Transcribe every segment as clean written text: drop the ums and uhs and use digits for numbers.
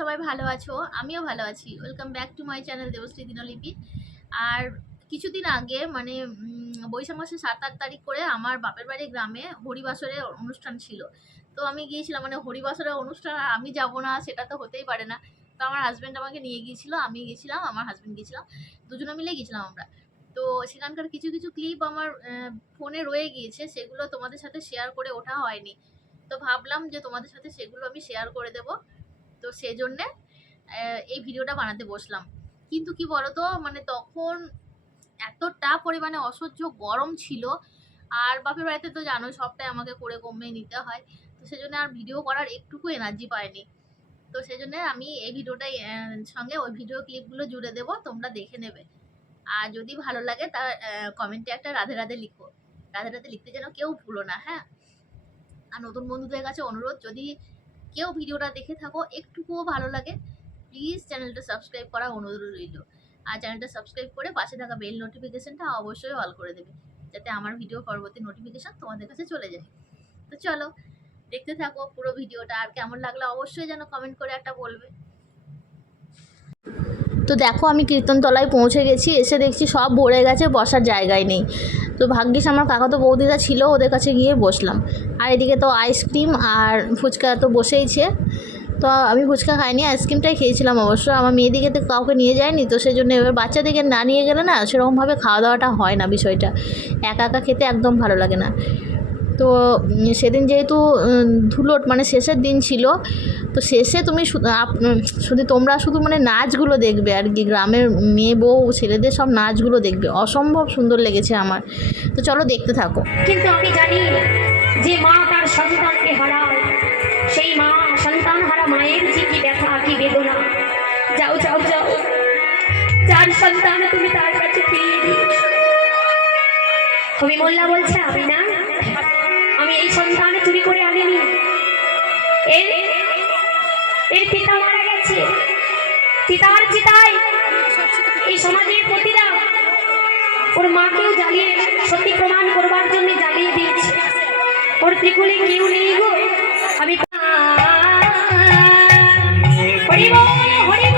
সবাই ভালো আছো, আমিও ভালো আছি। Welcome back to my channel Debashree Dinlipi. আর কিছুদিন আগে মানে বৈশাখ মাসের 7-8 তারিখ করে আমার বাপের বাড়ি গ্রামে হরিবাসরের অনুষ্ঠান ছিল। তো আমি গিয়েছিলাম, মানে হরিবাসরের অনুষ্ঠান আর আমি যাব না সেটা তো হতেই পারে না। তো আমার হাজব্যান্ড আমাকে নিয়ে গিয়েছিল, আমি গেছিলাম, আমার হাজব্যান্ড গেছিলাম, দুজনে মিলে গেছিলাম আমরা। তো সেখানকার কিছু কিছু ক্লিপ আমার ফোনে রয়ে গিয়েছে, সেগুলো তোমাদের সাথে শেয়ার করে ওঠা হয়নি। তো ভাবলাম যে তোমাদের সাথে সেগুলো আমি শেয়ার করে দেবো। তো সেজন্যে এই ভিডিওটা বানাতে বসলাম। কিন্তু কি বলতো, মানে তখন এতটা পরিমাণে অসহ্য গরম ছিল, আর বাপের বাড়িতে তো জানোই সবটাই আমাকে করে কমিয়ে নিতে হয়। তো সেজন্য আর ভিডিও করার একটুকু এনার্জি পাইনি। তো সেজন্য আমি এই ভিডিওটাই সঙ্গে ওই ভিডিও ক্লিপগুলো জুড়ে দেবো, তোমরা দেখে নেবে। আর যদি ভালো লাগে তার কমেন্টে একটা রাধে রাধে লিখো। রাধে রাধে লিখতে যেন কেউ ভুলো না, হ্যাঁ। আর নতুন বন্ধুদের কাছে অনুরোধ, যদি কেউ ভিডিওটা দেখে থাকো একটুকুও ভালো লাগে, প্লিজ চ্যানেলটা সাবস্ক্রাইব করা অনুরোধ রইল। আর চ্যানেলটা সাবস্ক্রাইব করে পাশে থাকা বেল নোটিফিকেশনটা অবশ্যই অল করে দেবে, যাতে আমার ভিডিও পরবর্তী নোটিফিকেশন তোমাদের কাছে চলে যায়। তো চলো দেখতে থাকো পুরো ভিডিওটা, আর কেমন লাগলো অবশ্যই যেন কমেন্ট করে একটা বলবে। তো দেখো আমি কীর্তনতলায় পৌঁছে গেছি, এসে দেখছি সব ভরে গেছে, বসার জায়গায় নেই। তো ভাগ্যিস আমার কাকাতো বৌদিরা ছিল, ওদের কাছে গিয়ে বসলাম। আর এদিকে তো আইসক্রিম আর ফুচকা তো বসেইছে। তো আমি ফুচকা খাইনি, আইসক্রিমটাই খেয়েছিলাম অবশ্য। আমার মেয়েদিকে তো কাউকে নিয়ে যায়নি, তো সেই জন্য এবার বাচ্চাদিকে না নিয়ে গেলে না সেরকমভাবে খাওয়া দাওয়াটা হয় না, বিষয়টা একা একা খেতে একদম ভালো লাগে না। তো সেদিন যেহেতু ধুলোট মানে শেষের দিন ছিল, তো শেষে তুমি শুধু তোমরা শুধু মানে নাচগুলো দেখবে আর কি, গ্রামের মেয়ে বউ ছেলেদের সব নাচগুলো দেখবে, অসম্ভব সুন্দর লেগেছে আমার। তো চলো দেখতে থাকো। কিন্তু আমি জানি যে মা তার সন্তানকে হারায়, সেই মা সন্তান হারা মায়ের যে কি ব্যথা কি বেদনা। যাও যাও যাও, যার সন্তান তুমি তার কাছে ফিরিয়ে দিও। কবি মোল্লা বলছে আমি না, আমি এই সন্তান চুরি করে আনিনি, এর পিতা মারা গেছে, পিতার চিতায় এই সমাজের প্রতিটা ওর মাকেও জ্বালিয়ে সত্যি প্রমাণ করবার জন্য জ্বালিয়ে দিয়েছে। ওর ত্রিকুলে কেউ নেই গো, আমি হরিব হরিব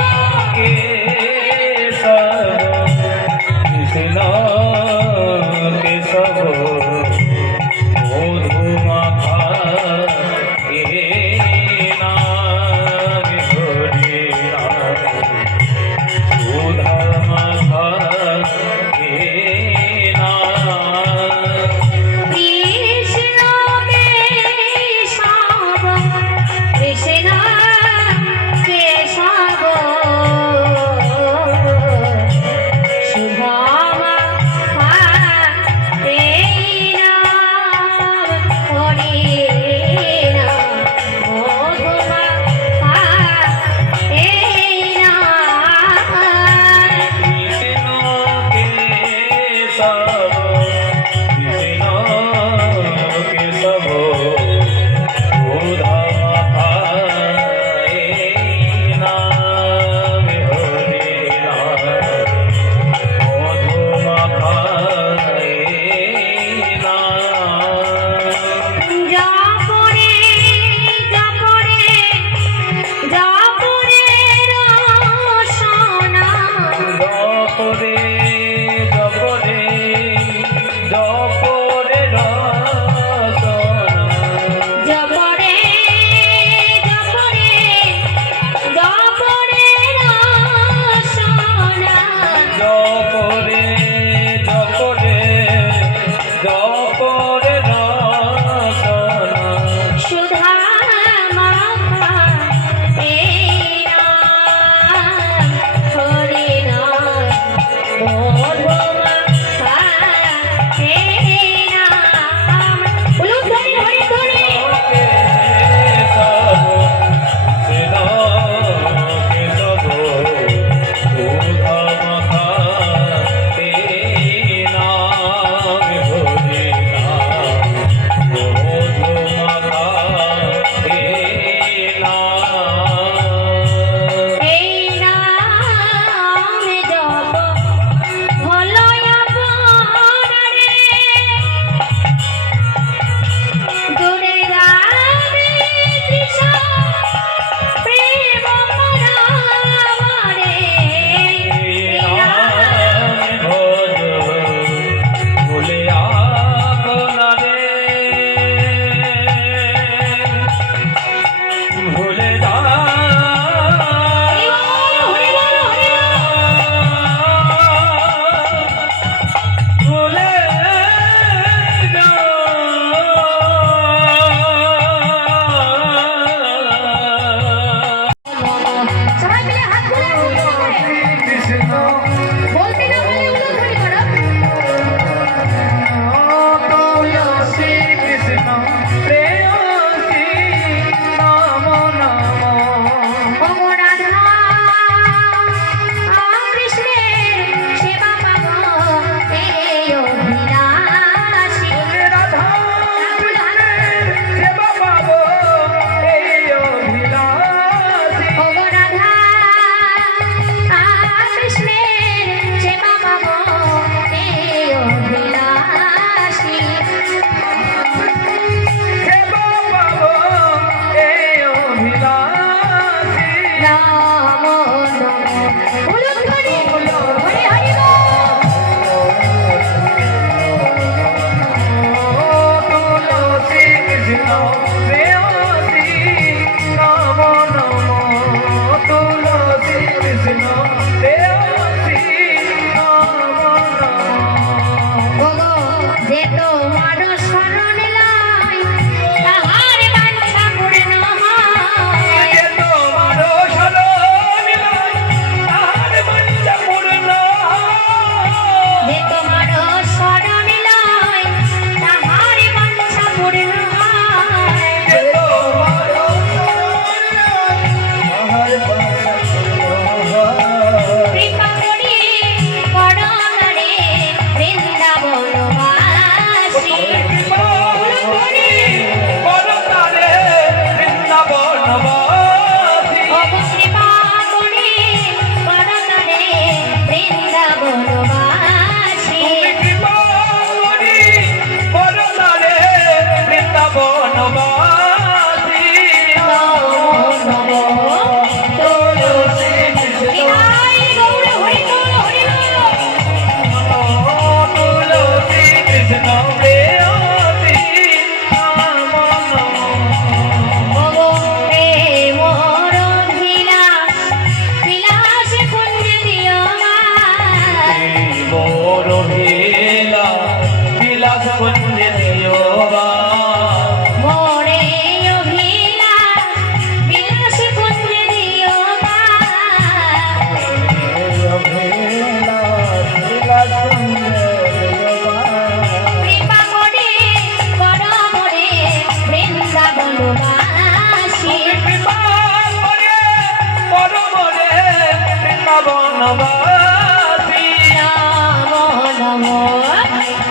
বনবাসী রাম নাম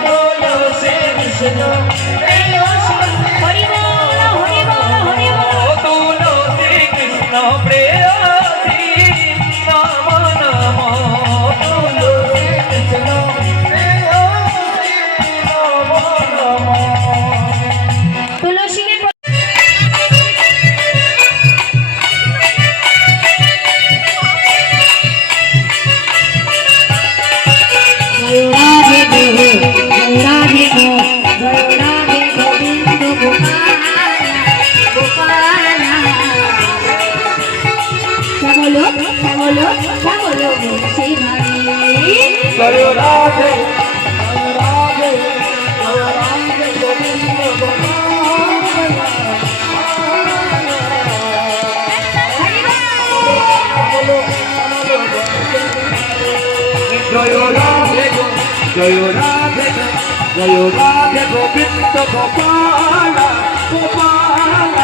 তুলসী কৃষ্ণ হরি বল হরি বল হরি বল তুলসী কৃষ্ণ প্রেয়সী নম নম তুলসী কৃষ্ণ প্রেয়সী নম নম তুলসীকে রাধে রাধে রাধে রাধে গোবিন্দ গোপাল বলো বলো বলো সেই ভাই জয় রাধে রাধে রাধে গোবিন্দ গোপাল জয় রাধে জয় রাধে জয় রাধে গোবিন্দ গোপাল গোপাল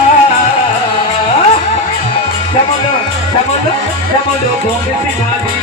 শ্যামল শ্যামল শ্যামল গোবিন্দ ধারী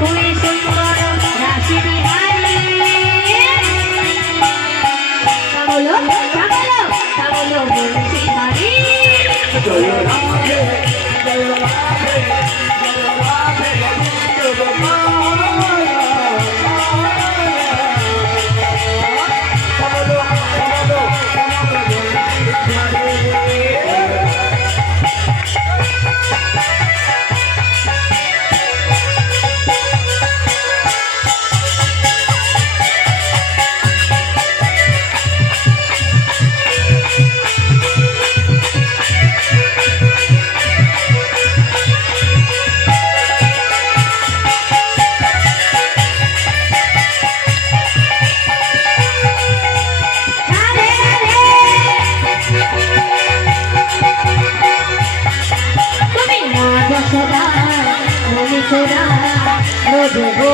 তুমি সুন্দর রাশি বিহারী বলো বলো বলছি হারি জয় রাধে জয় রাধে জয় রাধে গোবিন্দ গোপাল শ্যামল শ্যামল শ্যামল গোবিন্দ ধারী তুমি না যশোদা রোজ গো